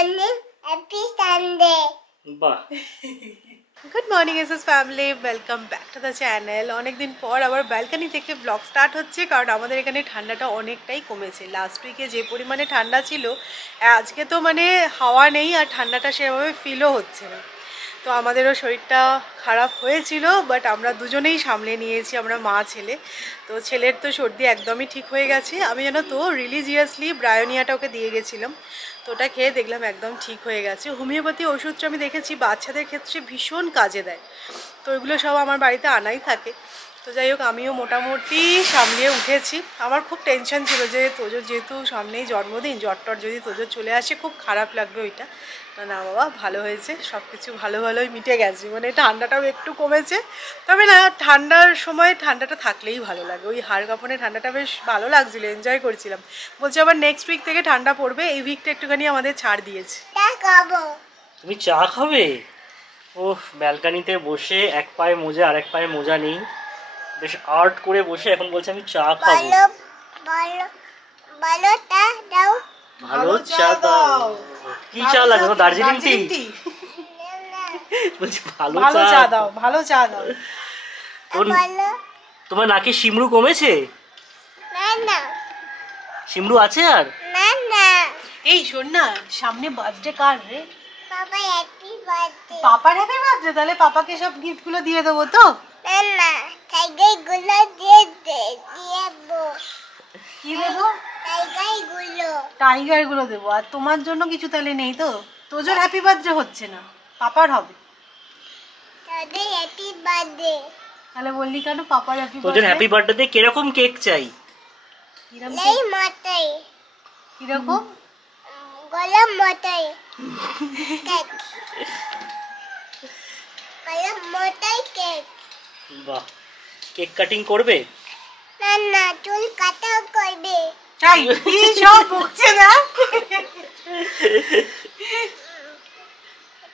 morning, happy Sunday. বাহ। Good morning SS family, welcome back to the channel. অনেকদিন পর আবার ব্যালকনি থেকে ব্লগ স্টার্ট হচ্ছে, কারণ আমাদের এখানে ঠান্ডাটা অনেকটাই কমেছে। লাস্ট উইকে যে পরিমাণে ঠান্ডা ছিল, আজকে তো মানে হাওয়া নেই আর ঠান্ডাটা সেভাবে ফিলও হচ্ছে না। তো আমাদেরও শরীরটা খারাপ হয়েছিল, বাট আমরা দুজনেই সামলে নিয়েছি, আমরা মা ছেলে। তো ছেলের তো সর্দি একদমই ঠিক হয়ে গেছে। আমি জানো তো রিলিজিয়াসলি ব্রায়োনিয়াটা ওকে দিয়ে গেছিলাম, তো ওটা খেয়ে দেখলাম একদম ঠিক হয়ে গেছে। হোমিওপ্যাথি ওষুধটা আমি দেখেছি বাচ্চাদের ক্ষেত্রে ভীষণ কাজে দেয়, তো ওইগুলো সব আমার বাড়িতে আনাই থাকে। তো যাই হোক, আমিও মোটামুটি সামলিয়ে উঠেছি। আমার খুব টেনশন ছিল যে তোজোর যেহেতু সামনেই জন্মদিন, জ্বর যদি তোজোর চলে আসে খুব খারাপ লাগবে ওইটা। না বাবা, ভালো হয়েছে, সব কিছু ভালোই মিটে গেছে। মানে ঠান্ডাটাও একটু কমেছে, তবে না ঠান্ডার সময় ঠান্ডাটা থাকলেই ভালো লাগে। ওই হাড় কাঁপনে ঠান্ডাটা বেশ ভালো লাগছিলো, এনজয় করছিলাম। বলছি আবার নেক্সট উইক থেকে ঠান্ডা পড়বে, এই উইকটা একটুখানি আমাদের ছাড় দিয়েছে। তুমি চা খাবে? ওহ, ব্যালকনিতে বসে এক পায়ে মোজা আর এক পায়ে মোজা নেই, বেশ আর্ট করে বসে এখন বলছে আমি চা খাবো। ভালো চা দাও। কি চা লাগবে? দার্জিলিং টি? বলছি ভালো চা দাও, ভালো চা দাও। তোমার নাকি শিমরু কমেছে? না, শিমরু আছে আর? না। এই শোন না, সামনে বার্থডে কার রে? Papa, happy birthday. পাপার হ্যাপি বার্থডে, তাহলে পাপাকে সব গিফট গুলো দিয়ে দেবো তো? না, টাইগার গুলো দিয়ে দেবো। কি দেবো? টাইগার গুলো দেবো। আর তোমার জন্য কিছু তাহলে নেই তো? তোজোর হ্যাপি বার্থডে হচ্ছে না, পাপার হবে। তাদের হ্যাপি বার্থডে। তাহলে বললি কেন পাপার হ্যাপি বার্থডে? তোদের হ্যাপি বার্থডে কিরকম কেক চাই? এই মাথায় কিরকম? গলাম মাথায় কেক, গলাম মাথায় কেক। বাহ, কেক কাটিং করবে? না, চুল কাটা করবে। তাই কি সব বকছে না?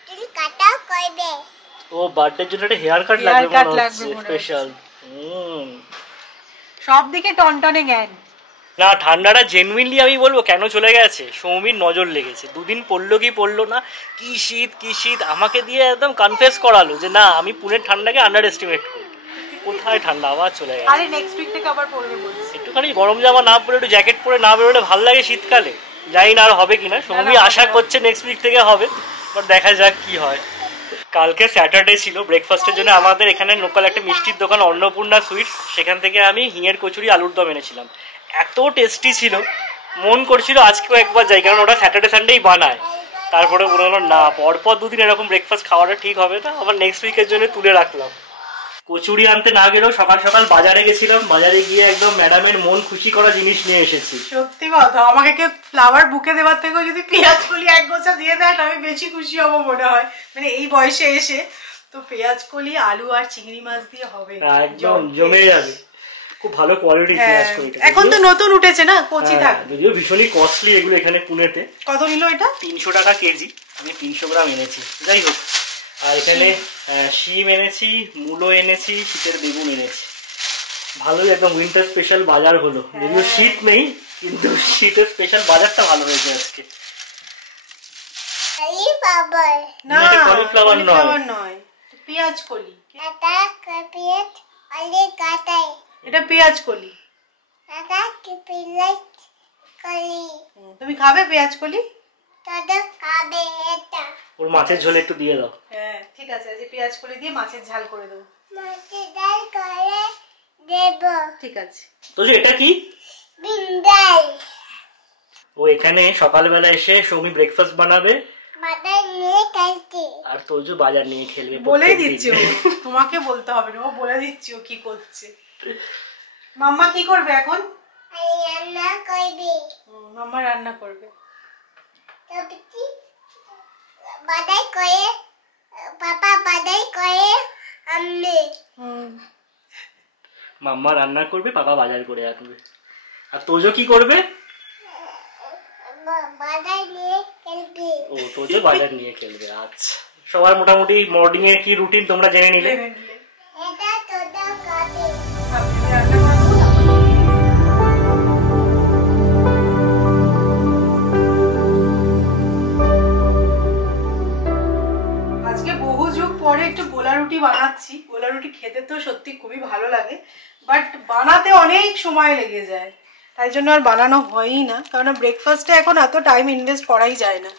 চুল কাটা করবে। ও বার্থডের জন্য একটা হেয়ার কাট লাগবে স্পেশাল। সব দিকে টনটনে জ্ঞান। না, ঠান্ডাটা জেনুইনলি আমি বলবো কেন চলে গেছে, সৌমির নজর লেগেছে। দুদিন পড়লো কি পড়লো না, কি শীত আমাকে দিয়ে একদম কনফেস করালো যে না আমি পুনের ঠান্ডাকে আন্ডার এস্টিমেট করি। কোথায় ঠান্ডা আবার চলে গেছে। আরে নেক্সট উইক থেকে আবার পড়বে বলছি। একটুখানি গরম জামা না পরে একটু জ্যাকেট পরে না বেরোলে ভালো লাগে শীতকালে। জানি না আর হবে কিনা, সৌমি আশা করছে নেক্সট উইক থেকে হবে, বাট দেখা যাক কি হয়। কালকে স্যাটারডে ছিল, ব্রেকফাস্টের জন্য আমাদের এখানে লোকাল একটা মিষ্টির দোকান অন্নপূর্ণা সুইটস, সেখান থেকে আমি হিঙের কচুরি আলুর দম এনেছিলাম। এত টেস্টি ছিল, মন করছিল আজকেও একবার যাই, কারণ ওটা স্যাটারডে সানডেই বানায়। তারপরে মনে হলো না, পরপর দুদিন এরকম ব্রেকফাস্ট খাওয়াটা ঠিক হবে না, আবার নেক্সট উইকের জন্য তুলে রাখলাম। কচুরি আনতে না গেলেও সকাল সকাল বাজারে গেছিলাম, বাজারে গিয়ে একদম ম্যাডামের মন খুশি করা জিনিস নিয়ে এসেছি। সত্যি কথা, আমাকে কেউ ফ্লাওয়ার বুকে দেওয়ার থেকেও যদি পেঁয়াজ কলি এক গোছা দিয়ে দেয় আমি বেশি খুশি হবো মনে হয়, মানে এই বয়সে এসে। তো পেঁয়াজ কলি, আলু আর চিংড়ি মাছ দিয়ে হবে, একদম জমে যাবে। খুব ভালো কোয়ালিটির পেঁয়াজ কলিটা। এখন তো নতুন উঠেছে না, কচি থাকে, যদিও ভীষণই কস্টলি এগুলো এখানে পুনেতে। কত নিল এটা? 300 টাকা কেজি, আমি 300 গ্রাম এনেছি। যাই হোক, আর এখানে শিম এনেছি, মূলো এনেছি, শীতের বেগুন এনেছি। ভালোই একদম উইন্টার স্পেশাল বাজার হলো। যদিও শীত নেই, কিন্তু শীতের স্পেশাল বাজারটা ভালো হয়েছে আজকে। না, কলিফ্লাওয়ার নয়, পেঁয়াজ কলি। এটা পেঁয়াজ কলি। তুমি খাবে পেঁয়াজ কলি? ওর মাছের ঝোল একটু দিয়ে দাও। হ্যাঁ ঠিক আছে, আজ পেঁয়াজ কলি দিয়ে মাছের ঝাল করে দেবো। ঠিক আছে। তো এটা কি? ও এখানে সকালবেলা এসে সৌমি ব্রেকফাস্ট বানাবে আর তোজো বাজার নিয়ে খেলবে। বলেই দিচ্ছি, তোমাকে বলতে হবে না, ও বলে দিচ্ছি ও কি করছে। মাম্মা কি করবে এখন? মাম্মা রান্না করবে। মাম্মা রান্না করবে, পাপা বাজার করে আনবে। আর তোজো কি করবে? ও তোজো বাজার নিয়ে খেলবে। আচ্ছা, সবার মোটামুটি মর্নিং এর কি রুটিন তোমরা জেনে নিলে। রুটি বানাচ্ছি। গোলা রুটি খেতে তো সত্যি খুবই ভালো লাগে, বাট বানাতে অনেক সময় লেগে যায়, তাই জন্য আর বানানো হয়ই না, কারণ ব্রেকফাস্টে এখন এত টাইম ইনভেস্ট করাই যায় না।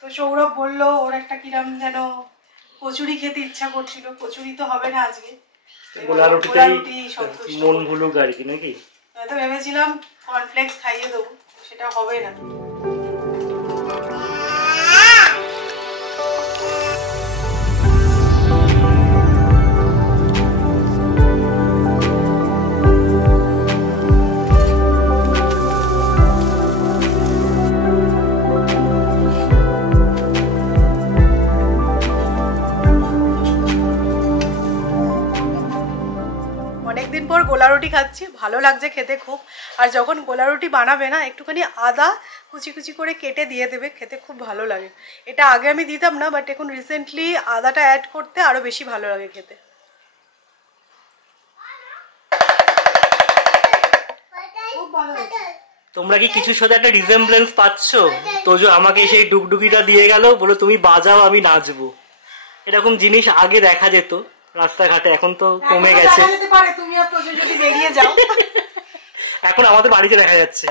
তো সৌরভ বললো ওর একটা কিরম যেন কচুরি খেতে ইচ্ছা করছিল, কচুরি তো হবে না আজকে, গোলা রুটি মন ভুলুক আর কি নাকি। তো ভেবেছিলাম কর্নফ্লেক্স খাইয়ে দেবো, সেটা হবে না। অনেকদিন পর গোলা রুটি খাচ্ছি, ভালো লাগছে খেতে খুব। আর যখন গোলা রুটি বানাবে না, একটুখানি আদা কুচি কুচি করে কেটে দিয়ে দেবে, খেতে খুব ভালো লাগে। এটা আগে আমি দিতাম না, বাট এখন রিসেন্টলি আদাটা অ্যাড করতে আরো বেশি ভালো লাগে খেতে। তোমরা কি কিছুর সাথে একটা রিজেম্বলেন্স পাচ্ছ? তোজো আমাকে সেই ডুগডুগিটা দিয়ে গেল, বলো তুমি বাজাও আমি নাচবো। এরকম জিনিস আগে দেখা যেত রাস্তাঘাটে, এখন তো কমে গেছে। তুমি আর তোজো যদি বেরিয়ে যাও। এখন আমাদের বাড়িতে দেখা যাচ্ছে।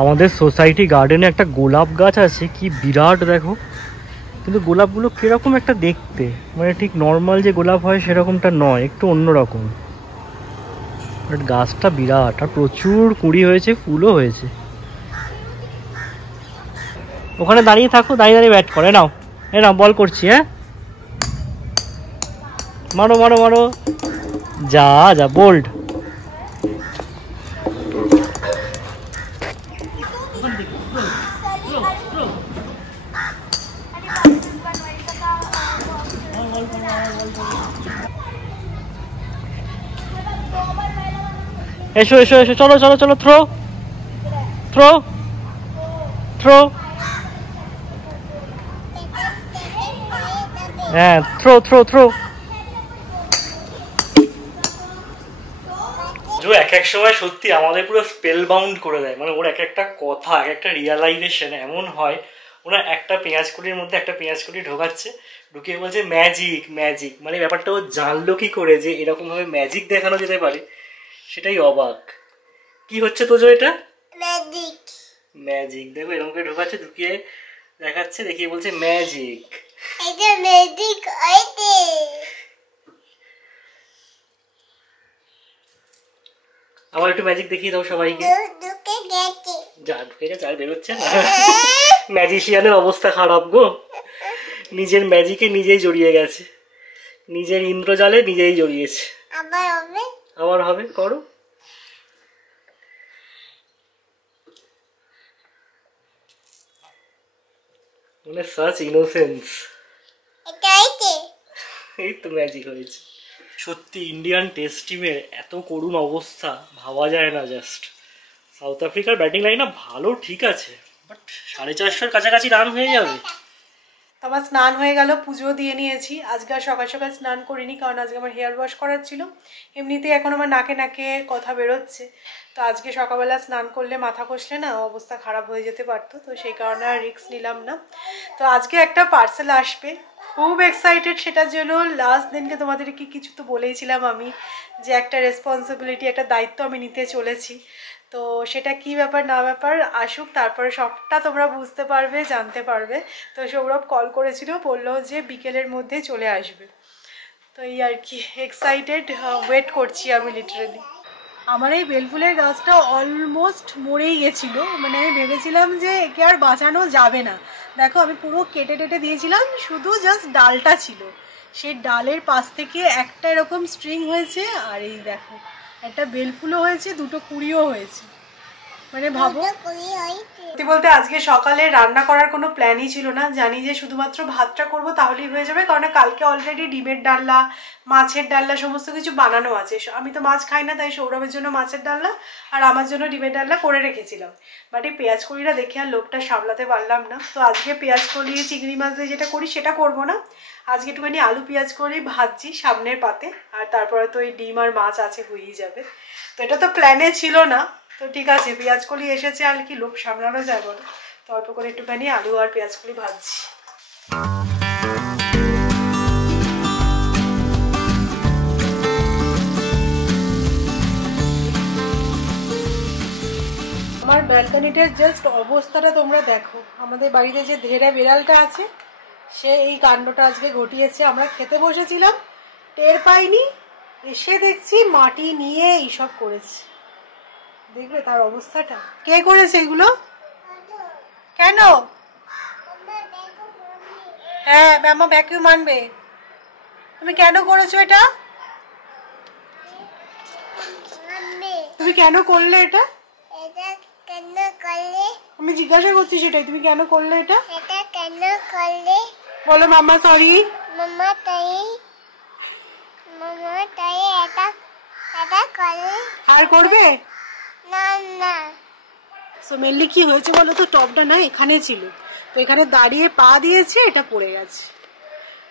আমাদের সোসাইটি গার্ডেনে একটা গোলাপ গাছ আছে, কি বিরাট দেখো, কিন্তু গোলাপগুলো কিরকম একটা দেখতে, মানে ঠিক নর্মাল যে গোলাপ হয় সেরকমটা নয়, একটু অন্যরকম। বাট গাছটা বিরাট, আর প্রচুর কুঁড়ি হয়েছে, ফুলও হয়েছে। ওখানে দাঁড়িয়ে থাকো, দাঁড়িয়ে দাঁড়িয়ে ব্যাট করে নাও। এ নাও বল করছি, হ্যাঁ মারো মারো মারো, যা যা বোল্ড। এসো এসো এসো, চলো চলো চলো, থ্রো থ্রো থ্রো, হ্যাঁ থ্রো থ্রো থ্রো। এক এক সময় সত্যি আমাদের পুরো স্পেল বাউন্ড করে দেয়, মানে ওর এক একটা কথা, এক একটা রিয়ালাইজেশন এমন হয়। ওরা একটা পেঁয়াজ কুলির মধ্যে একটা পেঁয়াজ কুলি ঢোকাচ্ছে, ঢুকিয়ে বলছে ম্যাজিক ম্যাজিক, মানে ব্যাপারটা ও জানলো কি করে যে এরকম ভাবে ম্যাজিক দেখানো যেতে পারে, সেটাই অবাক। কি হচ্ছে তোজো এটা? ম্যাজিক। ম্যাজিক দেখো, এরকম করে ঢোকাচ্ছে, ঢুকিয়ে দেখাচ্ছে, দেখিয়ে বলছে ম্যাজিক। এটা ম্যাজিক হইছে। আমার একটু ম্যাজিক দেখিয়ে দাও সবাইকে। ঢুকে গেছে। যা ঢুকে গেছে, আর বেরোচ্ছে না। ম্যাজিশিয়ানের অবস্থা খারাপ গো, নিজের ম্যাজিকে নিজেই জড়িয়ে গেছে, নিজের ইন্দ্রজালে নিজেই জড়িয়েছে। আবার হবে? আবার হবে, করো। মানে সাচ ইনোসেন্স। এটা হইছে। এই তো ম্যাজিক হয়েছে। সত্যি ইন্ডিয়ান টেস্ট টিমের এত করুণ অবস্থা ভাবা যায় না। জাস্ট সাউথ আফ্রিকার ব্যাটিং লাইন ভালো ঠিক আছে, বাট 450-এর কাছাকাছি রান হয়ে যাবে। আমার স্নান হয়ে গেল, পুজো দিয়ে নিয়েছি। আজকে আর সকাল সকাল স্নান করিনি, কারণ আজকে আমার হেয়ার ওয়াশ করার ছিল। এমনিতেই এখন আমার নাকে নাকে কথা বেরোচ্ছে, তো আজকে সকালবেলা স্নান করলে মাথা কষলে না অবস্থা খারাপ হয়ে যেতে পারতো, তো সেই কারণে আর রিস্ক নিলাম না। তো আজকে একটা পার্সেল আসবে, খুব এক্সাইটেড সেটার জন্য। লাস্ট দিনকে তোমাদেরকে কিছু তো বলেইছিলাম আমি, যে একটা রেসপন্সিবিলিটি, একটা দায়িত্ব আমি নিতে চলেছি। তো সেটা কি ব্যাপার না ব্যাপার আসুক, তারপরে সবটা তোমরা বুঝতে পারবে, জানতে পারবে। তো সৌরভ কল করেছিল, বললো যে বিকেলের মধ্যে চলে আসবে। তো এই আর কি, এক্সাইটেড, ওয়েট করছি আমি লিটারালি। আমার এই বেলফুলের গাছটা অলমোস্ট মরেই গেছিলো, মানে আমি ভেবেছিলাম যে একে আর বাঁচানো যাবে না। দেখো আমি পুরো কেটে টেটে দিয়েছিলাম, শুধু জাস্ট ডালটা ছিল, সেই ডালের পাশ থেকে একটা এরকম স্ট্রিং হয়েছে, আর এই দেখো একটা বেলফুলও হয়েছে, দুটো কুড়িও হয়েছে। মানে ভাবো, সত্যি বলতে আজকে সকালে রান্না করার কোনো প্ল্যানই ছিল না। জানি যে শুধুমাত্র ভাতটা করব তাহলেই হয়ে যাবে, কারণ কালকে অলরেডি ডিমের ডালনা, মাছের ডালনা সমস্ত কিছু বানানো আছে। আমি তো মাছ খাই না, তাই সৌরভের জন্য মাছের ডালনা আর আমার জন্য ডিমের ডালনা করে রেখেছিলাম। বাট এই পেঁয়াজ কলিটা দেখে আর লোকটা সামলাতে পারলাম না, তো আজকে পেঁয়াজ কলি চিংড়ি মাছ দিয়ে যেটা করি সেটা করব না। আজকে একটুখানি আলু পেঁয়াজ করে ভাজছি সামনের পাতে, আর তারপরে তো এই ডিম আর মাছ আছে, হয়েই যাবে। তো এটা তো প্ল্যানে ছিল না, তো ঠিক আছে, পেঁয়াজ কলি এসেছে আর কি লোভ সামলানো যায় বলো। তো অল্প করে একটুখানি আলু আর পেঁয়াজগুলি ভাজছি। আমার ব্যালকনিটার জাস্ট অবস্থাটা তোমরা দেখো। আমাদের বাড়িতে যে ধেড়ে বিড়ালটা আছে সে এই কাণ্ডটা আজকে ঘটিয়েছে। আমরা খেতে বসেছিলাম, টের পাইনি, এসে দেখছি মাটি নিয়ে এইসব করেছে। দেখবে তার অবস্থাটা। কে করেছে এগুলো? কেন? হ্যাঁ, ম্যামা ভ্যাকুয়াম আনবে। তুমি কেন করেছো এটা? তুমি কেন করলে এটা? আমি জিজ্ঞাসা করছি সেটাই, তুমি কেন করলে এটা? বলো মাম্মা সরি। আর করবে না। সো মেনলি কি হয়েছে বলো তো, টপটা না এখানে ছিল, তো এখানে দাঁড়িয়ে পা দিয়েছে, এটা পড়ে গেছে।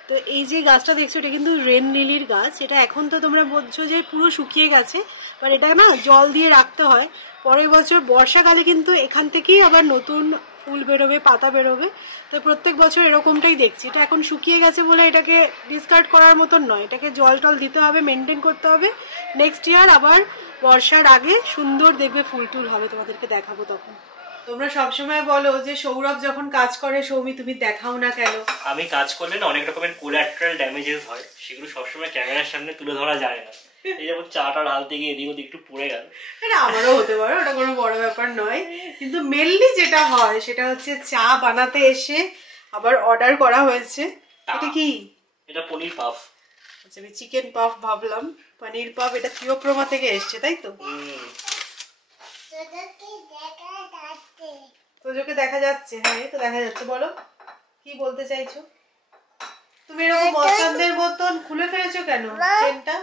তো এই যে গাছটা দেখছো এটা কিন্তু রেন লিলির গাছ। এটা এখন তো তোমরা বলছো যে পুরো শুকিয়ে গেছে, বাট এটা না জল দিয়ে রাখতে হয়। পরের বছর বর্ষাকালে কিন্তু এখান থেকেই আবার নতুন ফুল বেরোবে, পাতা বেরোবে। তো প্রত্যেক বছর এরকমটাই দেখছি। এটা এখন শুকিয়ে গেছে বলে এটাকে ডিসকার্ড করার মতন নয়, এটাকে জল টল দিতে হবে, মেনটেন করতে হবে। নেক্সট ইয়ার আবার বর্ষার আগে সুন্দর দেখবে ফুল টুল হবে, তোমাদেরকে দেখাবো তখন। তোমরা সবসময় বলো যে সৌরভ যখন কাজ করে সৌমি তুমি দেখাও না কেন? আমি কাজ করলে না অনেক রকমের কোলাট্রাল ড্যামেজেস হয়, সেগুলো সবসময় ক্যামেরার সামনে তুলে ধরা যায় না। এই যেমন চাটা ঢালতে গিয়ে এদিক ওদিক একটু পড়ে গেল, এটা আমারও হতে পারে, ওটা কোনো বড় ব্যাপার নয়। কিন্তু মেনলি যেটা হয় সেটা হচ্ছে চা বানাতে এসে আবার অর্ডার করা হয়েছে। এটা কি? এটা পনির পাফ। আচ্ছা, আমি চিকেন পাফ ভাবলাম, পনির পাফ। এটা থিওপ্রোমা থেকে এসছে তাই তো? তোজোকে দেখা যাচ্ছে? হ্যাঁ এই তো দেখা যাচ্ছে। বলো কি বলতে চাইছো? তুমি এরকম মস্তানদের মতন খুলে ফেলেছো কেন চেনটা?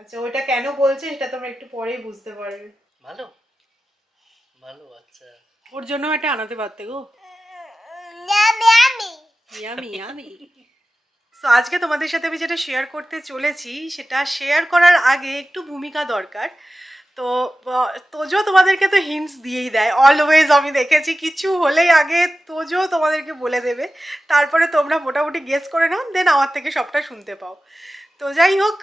আচ্ছা, ওইটা কেন বলছে সেটা তোমরা একটু পরেই বুঝতে পারবে। ভালো ভালো। আচ্ছা, ওর জন্য এটা আনাতে পারতে গো। Yummy yummy. সো আজকে তোমাদের সাথে আমি যেটা শেয়ার করতে চলেছি সেটা শেয়ার করার আগে একটু ভূমিকা দরকার। তো তোজো তোমাদেরকে তো হিন্টস দিয়েই দেয় অলওয়েজ, আমি দেখেছি কিছু হলেই আগে তোজো তোমাদেরকে বলে দেবে, তারপরে তোমরা মোটামুটি গেস করে নাও, দেন আমার থেকে সবটা শুনতে পাও। তো যাই হোক,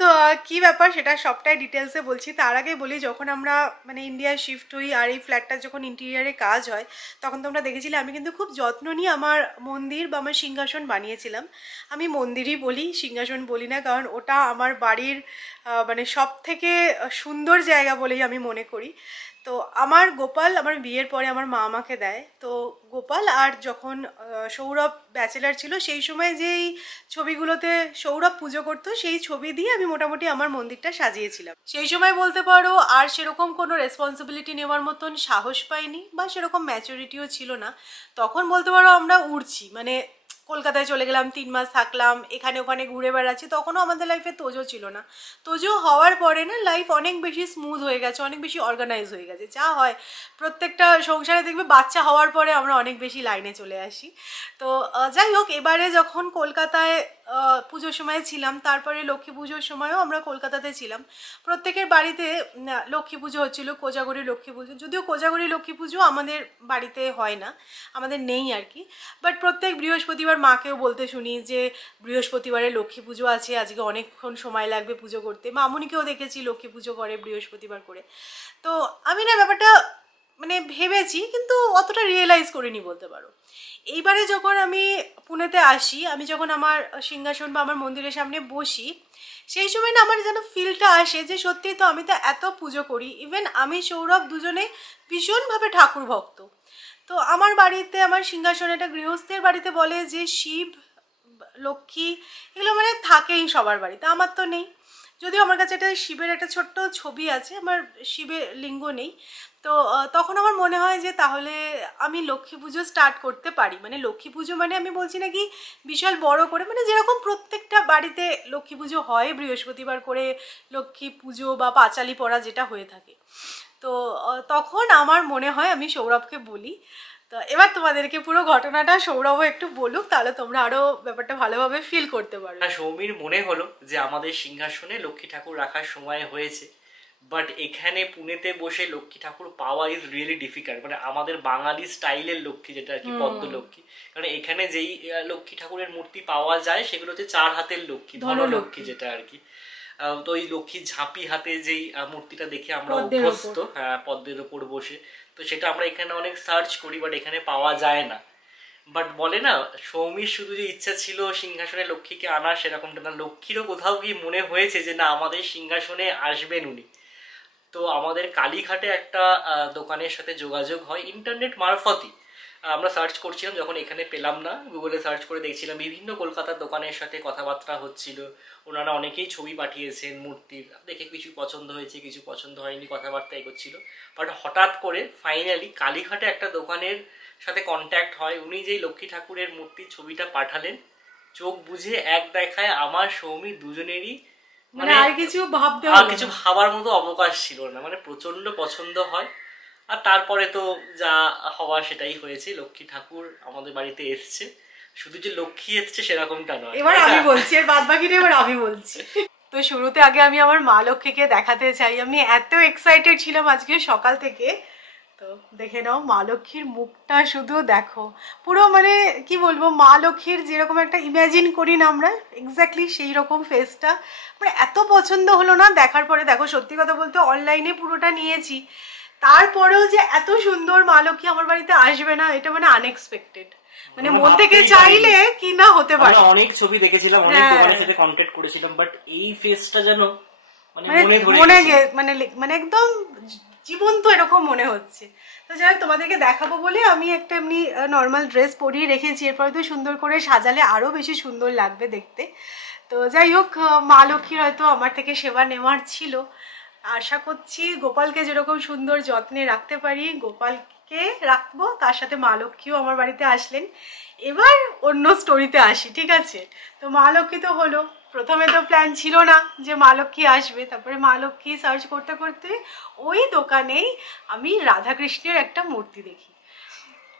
কী ব্যাপার সেটা সবটাই ডিটেলসে বলছি। তার আগে বলি, যখন আমরা মানে ইন্ডিয়ায় শিফট হই আর এই ফ্ল্যাটটার যখন ইন্টেরিয়ারে কাজ হয় তখন তোমরা দেখেছিলে আমি কিন্তু খুব যত্ন নিয়ে আমার মন্দির বা আমার সিংহাসন বানিয়েছিলাম। আমি মন্দিরই বলি, সিংহাসন বলি না, কারণ ওটা আমার বাড়ির মানে সব থেকে সুন্দর জায়গা বলেই আমি মনে করি। তো আমার গোপাল আমার বিয়ের পরে আমার মা আমাকে দেয়। তো গোপাল আর যখন সৌরভ ব্যাচেলার ছিল সেই সময় যেই ছবিগুলোতে সৌরভ পুজো করতো সেই ছবি দিয়ে আমি মোটামুটি আমার মন্দিরটা সাজিয়েছিলাম। সেই সময় বলতে পারো আর সেরকম কোনো রেসপন্সিবিলিটি নেওয়ার মতন সাহস পাইনি বা সেরকম ম্যাচুরিটিও ছিল না। তখন বলতে পারো আমরা উড়ছি, মানে কলকাতায় চলে গেলাম, 3 মাস থাকলাম, এখানে ওখানে ঘুরে বেড়াচ্ছি। তখনও আমাদের লাইফে তোজো ছিল না। তোজো হওয়ার পরে না লাইফ অনেক বেশি স্মুথ হয়ে গেছে, অনেক বেশি অর্গানাইজ হয়ে গেছে। যা হয় প্রত্যেকটা সংসারে দেখবে বাচ্চা হওয়ার পরে আমরা অনেক বেশি লাইনে চলে আসি। তো যাই হোক, এবারে যখন কলকাতায় পুজোর সময় ছিলাম, তারপরে লক্ষ্মী পুজোর সময়ও আমরা কলকাতাতে ছিলাম। প্রত্যেকের বাড়িতে লক্ষ্মী পুজো হচ্ছিল, কোজাগরি লক্ষ্মী পুজো। যদিও কোজাগরি লক্ষ্মী পুজো আমাদের বাড়িতে হয় না, আমাদের নেই আর কি। বাট প্রত্যেক বৃহস্পতিবার মাকেও বলতে শুনি যে বৃহস্পতিবারে লক্ষ্মী পুজো আছে, আজকে অনেকক্ষণ সময় লাগবে পুজো করতে। মামুনিকেও দেখেছি লক্ষ্মী পুজো করে বৃহস্পতিবার করে। তো আমি না ব্যাপারটা মানে ভেবেছি কিন্তু অতটা রিয়েলাইজ করিনি বলতে পারো। এইবারে যখন আমি পুনেতে আসি, আমি যখন আমার সিংহাসন বা আমার মন্দিরের সামনে বসি, সেই সময় না আমার যেন ফিলটা আসে যে সত্যি তো আমি তো এত পুজো করি। ইভেন আমি সৌরভ দুজনে ভীষণভাবে ঠাকুর ভক্ত। তো আমার বাড়িতে আমার সিংহাসন, এটা গৃহস্থের বাড়িতে বলে যে শিব লক্ষ্মী এগুলো মানে থাকেই সবার বাড়িতে, আমার তো নেই। যদিও আমার কাছে একটা শিবের একটা ছোট্ট ছবি আছে, আমার শিবের লিঙ্গ নেই। তো তখন আমার মনে হয় যে তাহলে আমি লক্ষ্মী পুজো স্টার্ট করতে পারি। মানে লক্ষ্মী পুজো মানে আমি বলছি না কি বিশাল বড় করে, মানে যেরকম প্রত্যেকটা বাড়িতে লক্ষ্মী পুজো হয় বৃহস্পতিবার করে লক্ষ্মী পুজো বা পাঁচালি পড়া যেটা হয়ে থাকে। তো তখন আমার মনে হয় আমি সৌরভকে বলি। তো এবার তোমাদেরকে পুরো ঘটনাটা সৌরভ একটু বলুক, তাহলে তোমরা আরো ব্যাপারটা ভালোভাবে ফিল করতে পারো। সৌমির মনে হলো যে আমাদের সিংহাসনে লক্ষ্মী ঠাকুর রাখার সময় হয়েছে, বাট এখানে পুনেতে বসে লক্ষ্মী ঠাকুর পাওয়া ইজ রিয়েলি ডিফিকাল্ট। মানে আমাদের বাঙালি স্টাইলের লক্ষ্মী, যেটা আর কি পদ্ম লক্ষ্মী, কারণ এখানে যেই লক্ষ্মী ঠাকুরের মূর্তি পাওয়া যায় সেগুলো হচ্ছে 4 হাতের লক্ষ্মী, ধনলক্ষ্মী যেটা আর কি। তো ওই লক্ষ্মীর ঝাঁপি হাতে যেই মূর্তিটা দেখে আমরা অভ্যস্ত, হ্যাঁ, পদ্মের ওপর বসে, তো সেটা আমরা এখানে অনেক সার্চ করি, বাট এখানে পাওয়া যায় না। বাট বলে না, সৌমির শুধু যে ইচ্ছা ছিল সিংহাসনে লক্ষ্মীকে আনা সেরকমটা না, লক্ষ্মীরও কোথাও গিয়ে মনে হয়েছে যে না আমাদের সিংহাসনে আসবেন উনি। তো আমাদের কালীঘাটে একটা দোকানের সাথে যোগাযোগ হয় ইন্টারনেট মারফতই। আমরা সার্চ করছিলাম, যখন এখানে পেলাম না গুগলে সার্চ করে দেখছিলাম বিভিন্ন কলকাতার দোকানের সাথে কথাবার্তা হচ্ছিল, ওনারা অনেকেই ছবি পাঠিয়েছেন মূর্তির, দেখে কিছু পছন্দ হয়েছে কিছু পছন্দ হয়নি, কথাবার্তা এগোচ্ছিল। বাট হঠাৎ করে ফাইনালি কালীঘাটে একটা দোকানের সাথে কন্ট্যাক্ট হয়, উনি যেই লক্ষ্মী ঠাকুরের মূর্তির ছবিটা পাঠালেন, চোখ বুঝে এক দেখায় আমার সৌমি দুজনেরই মানে আর কিছু ভাবার মতো অবকাশ ছিল না, মানে প্রচন্ড পছন্দ হয়। আর তারপরে তো যা হওয়া সেটাই হয়েছে, লক্ষ্মী ঠাকুর আমাদের বাড়িতে এসছে। শুধু যে লক্ষ্মী এসছে সেরকমটা নয়, এবার আমি বলছি, এর বাদ বাকিটা এবার আমি বলছি। তো শুরুতে আগে আমি আমার মা লক্ষ্মীকে দেখাতে চাই, আমি এত এক্সাইটেড ছিলাম আজকে সকাল থেকে। তো দেখে নাও মা লক্ষ্মীর মুখটা, শুধু দেখো পুরো মানে কি বলবো, মা লক্ষ্মীর যেরকম একটা ইমাজিন করি না আমরা, এক্স্যাক্টলি সেই রকম ফেসটা। মানে এত পছন্দ হলো না দেখার পরে। দেখো সত্যি কথা বলতে অনলাইনে পুরোটা নিয়েছি, তারপরেও যে এত সুন্দর মা লক্ষ্মী আমার বাড়িতে আসবে না, এটা মানে আনএক্সপেক্টেড। মানে মন থেকে চাইলে কি না হতে পারে। অনেক ছবি দেখেছিলাম, অনেক দোকানের সাথে কন্টাক্ট করেছিলাম, বাট এই ফেসটা যেন মানে মানে একদম জীবন্ত এরকম মনে হচ্ছে। তো যাই হোক, তোমাদেরকে দেখাবো বলে আমি একটা এমনি নর্মাল ড্রেস পরিয়ে রেখেছি, এরপরে তো সুন্দর করে সাজালে আরো বেশি সুন্দর লাগবে দেখতে। তো যাই হোক, মা লক্ষ্মীর হয়তো আমার থেকে সেবা নেওয়ার ছিল। আশা করছি গোপালকে যেরকম সুন্দর যত্নে রাখতে পারি, গোপালকে রাখবো, তার সাথে মা লক্ষ্মীও আমার বাড়িতে আসলেন। এবার অন্য স্টোরিতে আসি, ঠিক আছে? তো মা লক্ষ্মী তো হলো, প্রথমে তো প্ল্যান ছিল না যে মা লক্ষ্মী আসবে। তারপরে মা লক্ষ্মী সার্চ করতে করতে ওই দোকানেই আমি রাধাকৃষ্ণের একটা মূর্তি দেখি।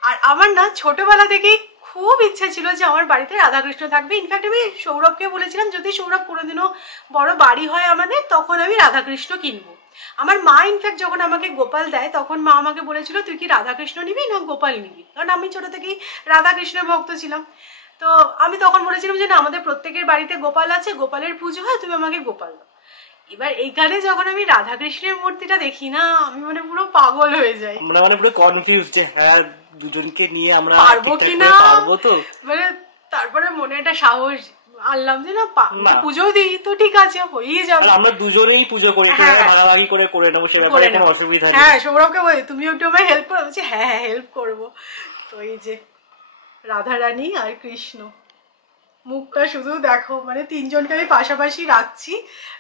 আর আমার না ছোটবেলা থেকেই খুব ইচ্ছে ছিল যে আমার বাড়িতে রাধাকৃষ্ণ থাকবে। ইনফ্যাক্ট আমি সৌরভকে বলেছিলাম যদি সৌরভ কোনোদিনও বড় বাড়ি হয় আমাদের, তখন আমি রাধাকৃষ্ণ কিনবো। আমার মা ইনফ্যাক্ট যখন আমাকে গোপাল দেয়, তখন মা আমাকে বলেছিল তুই কি রাধাকৃষ্ণ নিবি না গোপাল নিবি, কারণ আমি ছোট থেকেই রাধাকৃষ্ণের ভক্ত ছিলাম। তো আমি তখন বলেছিলাম যে না, আমাদের প্রত্যেকের বাড়িতে গোপাল আছে, গোপালের পুজো হয়, তুমি আমাকে গোপাল দাও। এবার এইখানে যখন আমি রাধাকৃষ্ণের মূর্তিটা দেখি না, আমি মানে পুরো পাগল হয়ে যাই, মানে পুরো কনফিউজ যে হ্যাঁ দুজনকে নিয়ে আমরা পারবো কিনা, মানে তারপরে মনে একটা সাহস আনলাম যে না পুজো দিই তো ঠিক আছে, হয়েই যাবে, আমরা দুজনেই পুজো করি, ভাগাভাগি করে করে নেবো, সে ব্যাপারে কোনো অসুবিধা নেই। হ্যাঁ, সৌরভকে বলি তুমি একটু আমায় হেল্প করো, বলছি হ্যাঁ হ্যাঁ হেল্প করবো। তো এই যে রাধারানী আর কৃষ্ণ, মুখটা শুধু দেখো, মানে তিনজনকে আমি পাশাপাশি রাখছি,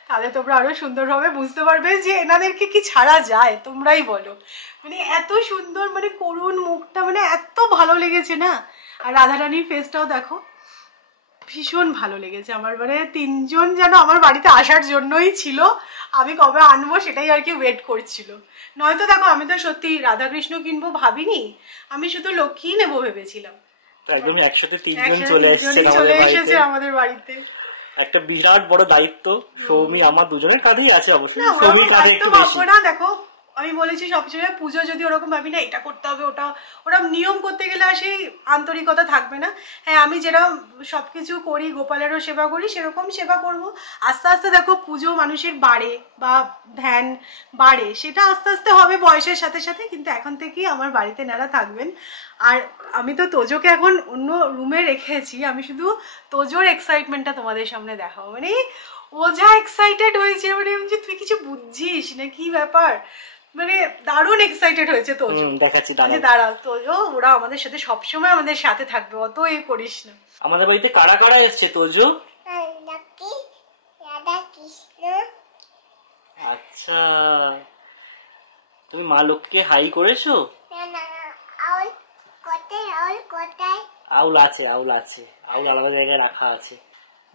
তাহলে তোমরা আরো সুন্দরভাবে বুঝতে পারবে যে এনাদেরকে কি ছাড়া যায়, তোমরাই বলো। মানে এত সুন্দর, মানে করুণ মুখটা, মানে এত ভালো লেগেছে না। আর রাধারানীর ফেসটাও দেখো, ভীষণ ভালো লেগেছে আমার। মানে তিনজন যেন আমার বাড়িতে আসার জন্যই ছিল, আমি কবে আনবো সেটাই আর কি ওয়েট করছিল। নয়তো দেখো আমি তো সত্যি রাধাকৃষ্ণ কিনবো ভাবিনি, আমি শুধু লক্ষ্মী নেবো ভেবেছিলাম। একদম একসাথে তিনজন চলে এসেছে আমাদের বাড়িতে। একটা বিরাট বড় দায়িত্ব সৌমি আমার দুজনের কাঁধেই আছে, অবশ্যই সৌমির কাঁধে একটু বেশি। না দেখো আমি বলেছি সবসময় পুজো যদি ওরকম ভাবি না এটা করতে হবে ওটা, ওরা নিয়ম করতে গেলে আর সেই আন্তরিকতা থাকবে না। হ্যাঁ, আমি যেরকম সবকিছু করি, গোপালেরও সেবা করি, সেরকম সেবা করব। আস্তে আস্তে দেখো পুজো মানুষের বাড়ে বা ধ্যান বাড়ে, সেটা আস্তে আস্তে হবে বয়সের সাথে সাথে, কিন্তু এখন থেকেই আমার বাড়িতে নারা থাকবেন। আর আমি তো তোজোকে এখন অন্য রুমে রেখেছি, আমি শুধু তোজোর এক্সাইটমেন্টটা তোমাদের সামনে দেখাবো। মানে ও যা এক্সাইটেড হয়েছে, মানে তুই কিছু বুঝছিস না কি ব্যাপার, মানে দারুণ এক্সাইটেড হয়েছে তোজো। দেখাচ্ছি দাঁড়াও তোজো, ওরা আমাদের সাথে সবসময় আমাদের সাথে থাকবে, অত এ করিস না। আমাদের বাড়িতে কারা কারা এসছে তোজো? আচ্ছা, তুমি মা লক্ষ্মীকে হাই করেছো? আউল আছে, আউল আছে, আউল আলাদা জায়গায় রাখা আছে।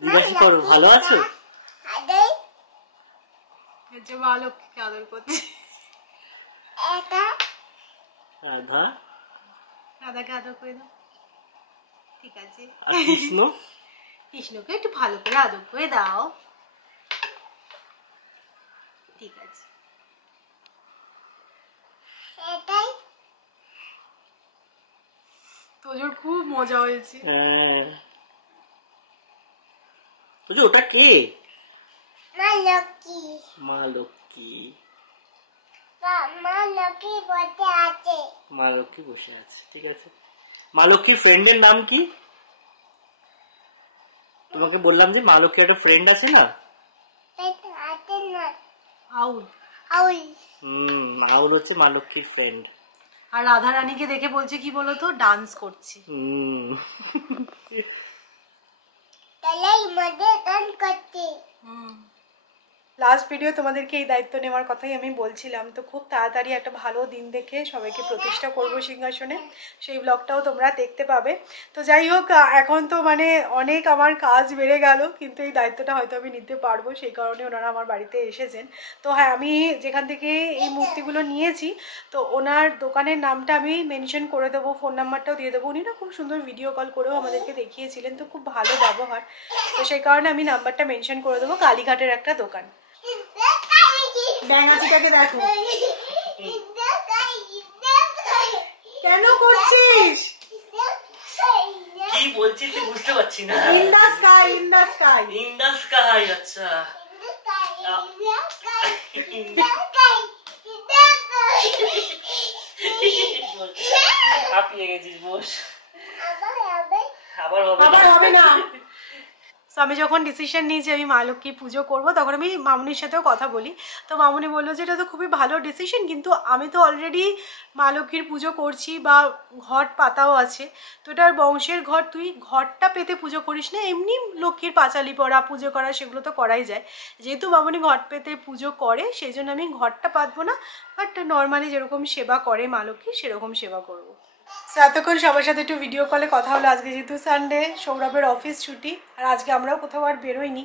দিবাসী করো, ভালো আছো? মা লক্ষ্মীকে আদর করছে। রাধাকে আদর করে দাও। ঠিক আছে। আর কৃষ্ণ, কৃষ্ণকে একটু ভালো করে আদর করে দাও। ঠিক আছে। এটাই তোজোর খুব মজা হয়েছে। হ্যাঁ বুঝো ওটা কে? মা লক্ষ্মী। মা লক্ষ্মী। মা লক্ষ্মী বসে আছে। মা লক্ষ্মী বসে আছে, ঠিক আছে। মা লক্ষ্মীর ফ্রেন্ডের নাম কি? তোমাকে বললাম যে মা লক্ষ্মীর একটা ফ্রেন্ড আছে না? আছে না। আউল। আউল। আউল হচ্ছে মা লক্ষ্মীর ফ্রেন্ড। আর রাধা রানীকে দেখে বলছে কি বলতো, ডান্স করছি। তাহলে মধ্যে গান করতে। লাস্ট ভিডিও তোমাদেরকে এই দায়িত্ব নেওয়ার কথাই আমি বলছিলাম, তো খুব তাড়াতাড়ি একটা ভালো দিন দেখে সবাইকে প্রতিষ্ঠা করব সিংহাসনে, সেই ব্লগটাও তোমরা দেখতে পাবে। তো যাই হোক, এখন তো মানে অনেক আমার কাজ বেড়ে গেল, কিন্তু এই দায়িত্বটা হয়তো আমি নিতে পারবো, সেই কারণে ওনারা আমার বাড়িতে এসেছেন। তো হ্যাঁ, আমি যেখান থেকে এই মূর্তিগুলো নিয়েছি তো ওনার দোকানের নামটা আমি মেনশন করে দেবো, ফোন নাম্বারটাও দিয়ে দেবো। উনি না খুব সুন্দর ভিডিও কল করেও আমাদেরকে দেখিয়েছিলেন, তো খুব ভালো ব্যবহার, তো সেই কারণে আমি নাম্বারটা মেনশন করে দেবো। কালীঘাটের একটা দোকান। ব্যাঙাচিটাকে দেখো কেন করছিস, কি বলছিস তুই বুঝতে পারছি না। In the sky, in the sky, in the sky. আচ্ছা হাঁপিয়ে গেছিস, বস। আবার হবে না। তো আমি যখন ডিসিশন নিয়েছি আমি মা লক্ষ্মী পুজো করবো, তখন আমি মামুনির সাথেও কথা বলি। তো মামুনি বললো যে এটা তো খুবই ভালো ডিসিশন, কিন্তু আমি তো অলরেডি মা লক্ষ্মীর পুজো করছি বা ঘট পাতাও আছে, তো এটার বংশের ঘর, তুই ঘরটা পেতে পুজো করিস না, এমনি লক্ষ্মীর পাঁচালি পড়া পুজো করা সেগুলো তো করাই যায়। যেহেতু মামুনি ঘট পেতে পুজো করে সেই জন্য আমি ঘরটা পাতবো না, বাট নর্মালি যেরকম সেবা করে মা লক্ষ্মী সেরকম সেবা করবো। সো এতক্ষণ সবার সাথে একটু ভিডিও কলে কথা হলো। আজকে যেহেতু সানডে, সৌরভের অফিস ছুটি, আর আজকে আমরাও কোথাও আর বেরোইনি,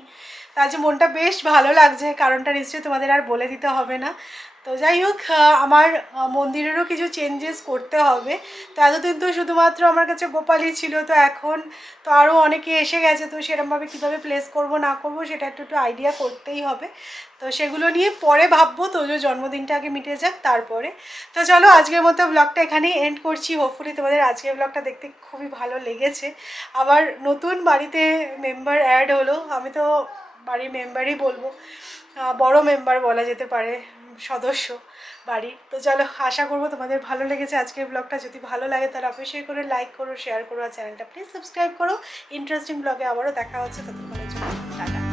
তো আজ মনটা বেশ ভালো লাগছে। কারণটা নিশ্চয়ই তোমাদের আর বলে দিতে হবে না। তো যাই হোক, আমার মন্দিরেরও কিছু চেঞ্জেস করতে হবে। তো এতদিন তো শুধুমাত্র আমার কাছে গোপালই ছিল, তো এখন তো আরও অনেকে এসে গেছে, তো সেরকমভাবে কীভাবে প্লেস করব না করব সেটা একটু আইডিয়া করতেই হবে। তো সেগুলো নিয়ে পরে ভাববো, তো জন্মদিনটা আগে মিটে যাক তারপরে। তো চলো আজকের মতো ব্লগটা এখানেই এন্ড করছি। হোপফুলি তোমাদের আজকের ব্লগটা দেখতে খুবই ভালো লেগেছে। আবার নতুন বাড়িতে মেম্বার অ্যাড হলো, আমি তো বাড়ির মেম্বারই বলবো, বড় মেম্বার বলা যেতে পারে, সদস্য বাড়ির। তো চলো, আশা করবো তোমাদের ভালো লেগেছে আজকের ব্লগটা। যদি ভালো লাগে তাহলে অবশ্যই করে লাইক করো, শেয়ার করো, আর চ্যানেলটা প্লিজ সাবস্ক্রাইব করো। ইন্টারেস্টিং ব্লগে আবারও দেখা হচ্ছে, ততক্ষণের জন্য টাটা।